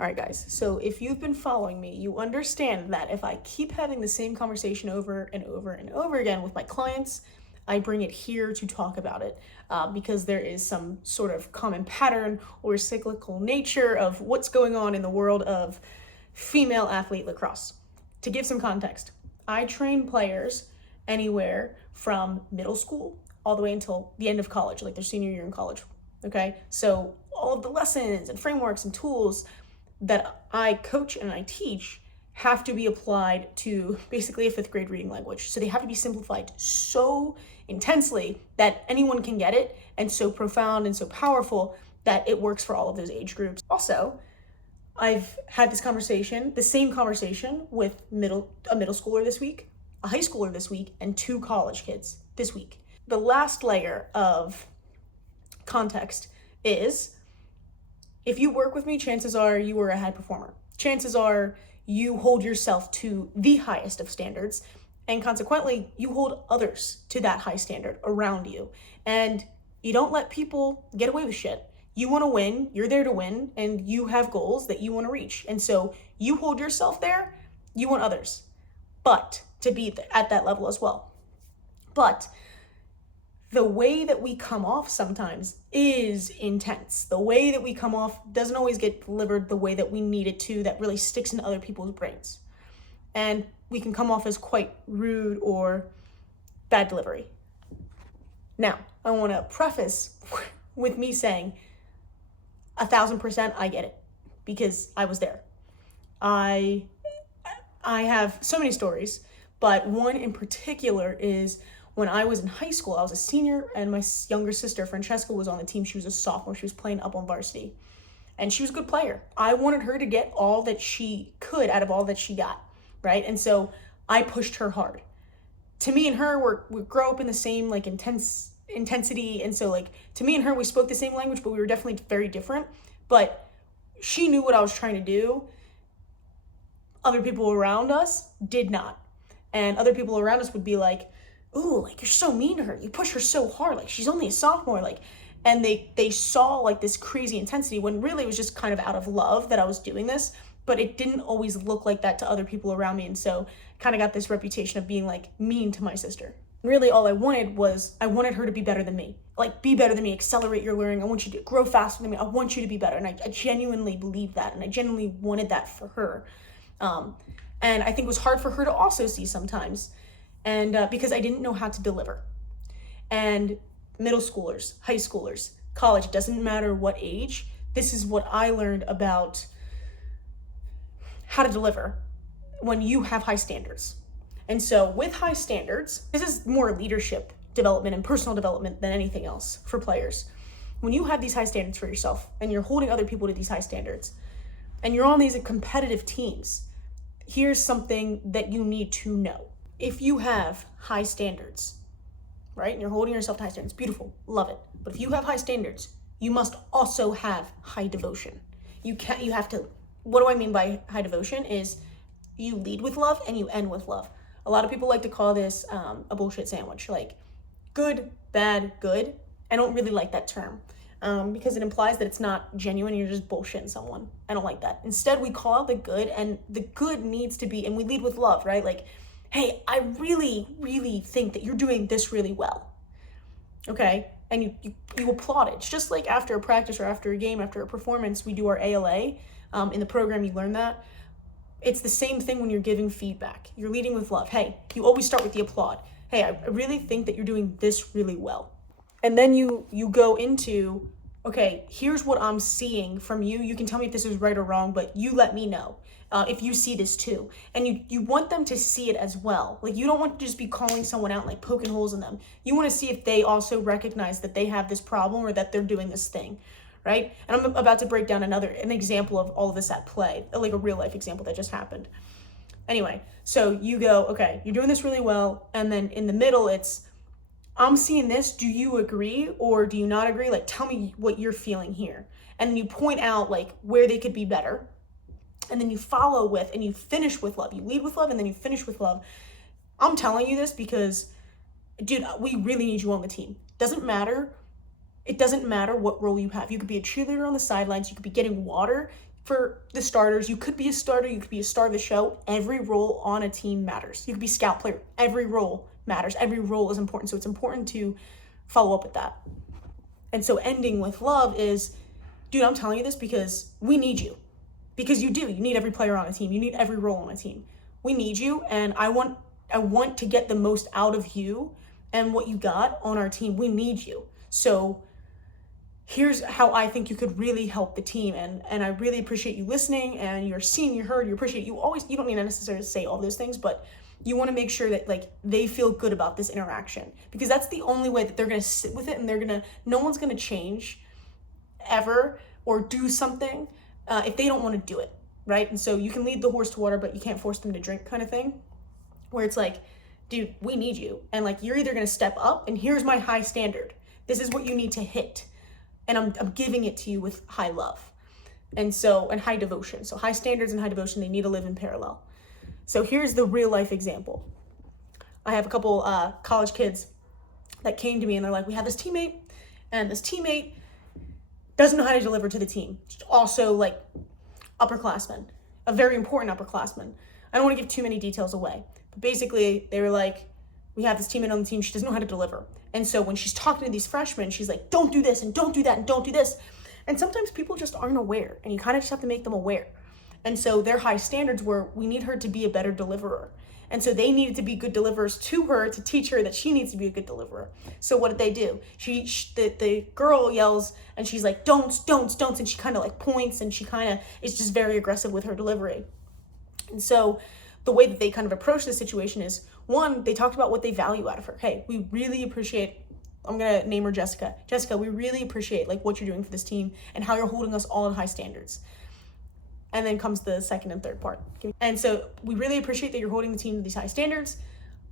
All right, guys, so if you've been following me, you understand that if I keep having the same conversation over and over and over again with my clients, I bring it here to talk about it because there is some sort of common pattern or cyclical nature of what's going on in the world of female athlete lacrosse. To give some context, I train players anywhere from middle school all the way until the end of college, like their senior year in college. Okay, so all of the lessons and frameworks and tools that I coach and I teach have to be applied to basically a fifth grade reading language. So they have to be simplified so intensely that anyone can get it, and so profound and so powerful that it works for all of those age groups. Also, I've had this conversation, the same conversation with a middle schooler this week, a high schooler this week, and 2 college kids this week. The last layer of context is, if you work with me, chances are you are a high performer. Chances are you hold yourself to the highest of standards, and consequently, you hold others to that high standard around you. And you don't let people get away with shit. You want to win, you're there to win, and you have goals that you want to reach. And so you hold yourself there, you want others, but to be at that level as well. But the way that we come off sometimes is intense. The way that we come off doesn't always get delivered the way that we need it to, that really sticks in other people's brains. And we can come off as quite rude or bad delivery. Now, I want to preface with me saying 1,000% I get it, because I was there. I have so many stories, but one in particular is when I was in high school. I was a senior, and my younger sister, Francesca, was on the team. She was a sophomore. She was playing up on varsity, and she was a good player. I wanted her to get all that she could out of all that she got, right? And so I pushed her hard. To me and her, we grow up in the same like intensity, and so like to me and her, we spoke the same language, but we were definitely very different. But she knew what I was trying to do. Other people around us did not, and other people around us would be like, ooh, like, you're so mean to her. You push her so hard. Like, she's only a sophomore. Like, and they saw like this crazy intensity, when really it was just kind of out of love that I was doing this, but it didn't always look like that to other people around me. And so kind of got this reputation of being like mean to my sister. Really all I wanted her to be better than me. Like, be better than me, accelerate your learning. I want you to grow faster than me. I want you to be better. And I genuinely believed that, and I genuinely wanted that for her. And I think it was hard for her to also see sometimes. And because I didn't know how to deliver. And middle schoolers, high schoolers, college, it doesn't matter what age, this is what I learned about how to deliver when you have high standards. And so with high standards, this is more leadership development and personal development than anything else for players. When you have these high standards for yourself, and you're holding other people to these high standards, and you're on these competitive teams, here's something that you need to know. If you have high standards, right, and you're holding yourself to high standards, beautiful, love it. But if you have high standards, you must also have high devotion. You have to, what do I mean by high devotion is you lead with love and you end with love. A lot of people like to call this a bullshit sandwich, like good, bad, good. I don't really like that term because it implies that it's not genuine, you're just bullshitting someone. I don't like that. Instead, we call out the good, and the good needs to be, and we lead with love, right? Like, hey, I really, really think that you're doing this really well, okay? And you applaud it. It's just like after a practice or after a game, after a performance, we do our ALA. In the program, you learn that. It's the same thing when you're giving feedback. You're leading with love. Hey, you always start with the applaud. Hey, I really think that you're doing this really well. And then you go into, okay, here's what I'm seeing from you. You can tell me if this is right or wrong, but you let me know. If you see this too. And you want them to see it as well. Like, you don't want to just be calling someone out, like poking holes in them. You want to see if they also recognize that they have this problem or that they're doing this thing, right? And I'm about to break down an example of all of this at play, like a real life example that just happened. Anyway, so you go, okay, you're doing this really well. And then in the middle, it's, I'm seeing this. Do you agree or do you not agree? Like, tell me what you're feeling here. And then you point out like where they could be better. And then you follow with, and you finish with love. You lead with love, and then you finish with love. I'm telling you this because, dude, we really need you on the team. It doesn't matter what role you have. You could be a cheerleader on the sidelines. You could be getting water. for the starters. You could be a starter, you could be a star of the show. Every role on a team matters. You could be scout player. Every role matters. Every role is important. So it's important to follow up with that. And so ending with love is, dude, I'm telling you this because we need you. Because you do. You need every player on a team. You need every role on a team. We need you, and I want to get the most out of you and what you got on our team. We need you. So here's how I think you could really help the team. And I really appreciate you listening, and you're seen, you heard, you appreciate, you don't need to necessarily say all those things, but you want to make sure that like they feel good about this interaction, because that's the only way that they're going to sit with it, and no one's going to change ever or do something if they don't want to do it, right? And so you can lead the horse to water, but you can't force them to drink, kind of thing, where it's like, dude, we need you. And like, you're either going to step up, and here's my high standard. This is what you need to hit. And I'm giving it to you with high love. And high devotion. So high standards and high devotion, they need to live in parallel. So here's the real life example. I have a couple college kids that came to me, and they're like, we have this teammate, and this teammate doesn't know how to deliver to the team. Also like upperclassmen, a very important upperclassman. I don't want to give too many details away, but basically they were like, we have this teammate on the team, she doesn't know how to deliver. And so when she's talking to these freshmen, she's like, don't do this and don't do that and don't do this. And sometimes people just aren't aware, and you kind of just have to make them aware. And so their high standards were, we need her to be a better deliverer. And so they needed to be good deliverers to her to teach her that she needs to be a good deliverer. So what did they do? The girl yells, and she's like, don't, and she kind of like points, and she kind of is just very aggressive with her delivery. And so the way that they kind of approach this situation is, one, they talked about what they value out of her. Hey, we really appreciate, I'm going to name her Jessica. Jessica, we really appreciate like what you're doing for this team and how you're holding us all in high standards. And then comes the second and third part. And so we really appreciate that you're holding the team to these high standards.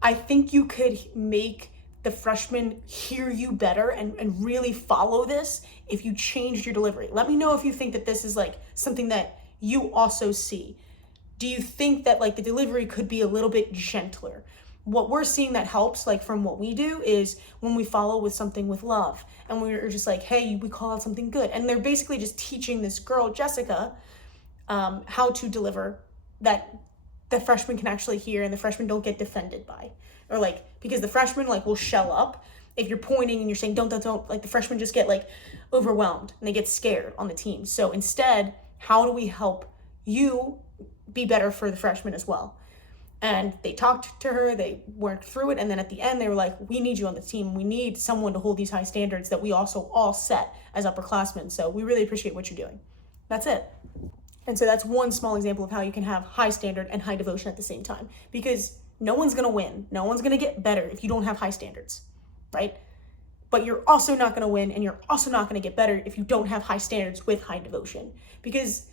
I think you could make the freshmen hear you better and really follow this if you changed your delivery. Let me know if you think that this is like something that you also see. Do you think that like the delivery could be a little bit gentler? What we're seeing that helps, like from what we do, is when we follow with something with love, and we're just like, hey, we call out something good. And they're basically just teaching this girl, Jessica, how to deliver that the freshmen can actually hear, and the freshmen don't get defended by, or like, because the freshmen like will shell up if you're pointing and you're saying don't, like the freshmen just get like overwhelmed and they get scared on the team. So instead, how do we help you be better for the freshmen as well? And they talked to her, they worked through it, and then at the end they were like, we need you on the team. We need someone to hold these high standards that we also all set as upperclassmen. So we really appreciate what you're doing. That's it. And so that's one small example of how you can have high standard and high devotion at the same time, because no one's going to win. No one's going to get better if you don't have high standards, right? But you're also not going to win, and you're also not going to get better if you don't have high standards with high devotion. Because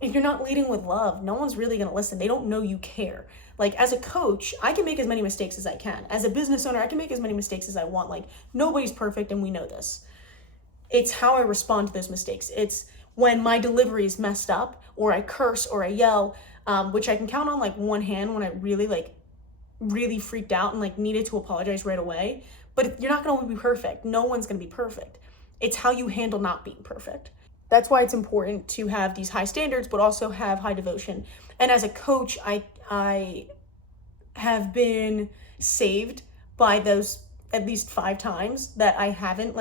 if you're not leading with love, no one's really going to listen. They don't know you care. Like as a coach, I can make as many mistakes as I can. As a business owner, I can make as many mistakes as I want. Like nobody's perfect, and we know this. It's how I respond to those mistakes. It's when my delivery is messed up, or I curse or I yell, which I can count on like one hand when I really freaked out and like needed to apologize right away. But you're not going to be perfect. No one's going to be perfect. It's how you handle not being perfect. That's why it's important to have these high standards, but also have high devotion. And as a coach, I have been saved by those at least 5 times that I haven't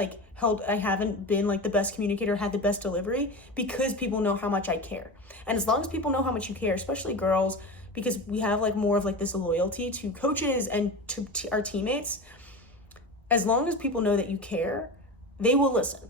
been like the best communicator, had the best delivery, because people know how much I care. And as long as people know how much you care, especially girls, because we have like more of like this loyalty to coaches and to our teammates, as long as people know that you care, they will listen.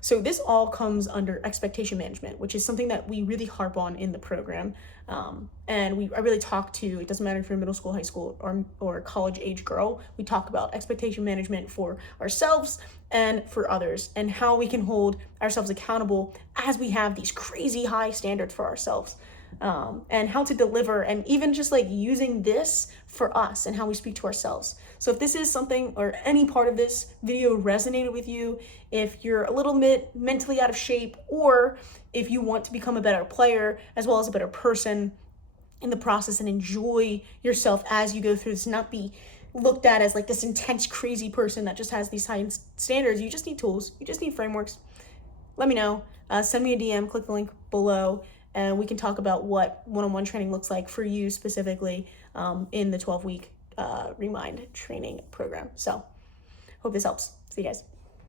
So this all comes under expectation management, which is something that we really harp on in the program. And I really talk to, it doesn't matter if you're middle school, high school, or college age girl, we talk about expectation management for ourselves and for others, and how we can hold ourselves accountable as we have these crazy high standards for ourselves, and how to deliver, and even just like using this for us and how we speak to ourselves. So if this is something, or any part of this video resonated with you, if you're a little bit mentally out of shape, or if you want to become a better player as well as a better person in the process and enjoy yourself as you go through this, not be looked at as like this intense, crazy person that just has these high standards, you just need tools, you just need frameworks. Let me know. Send me a DM, click the link below, and we can talk about what one-on-one training looks like for you specifically in the 12-week Remind training program. So hope this helps. See you guys.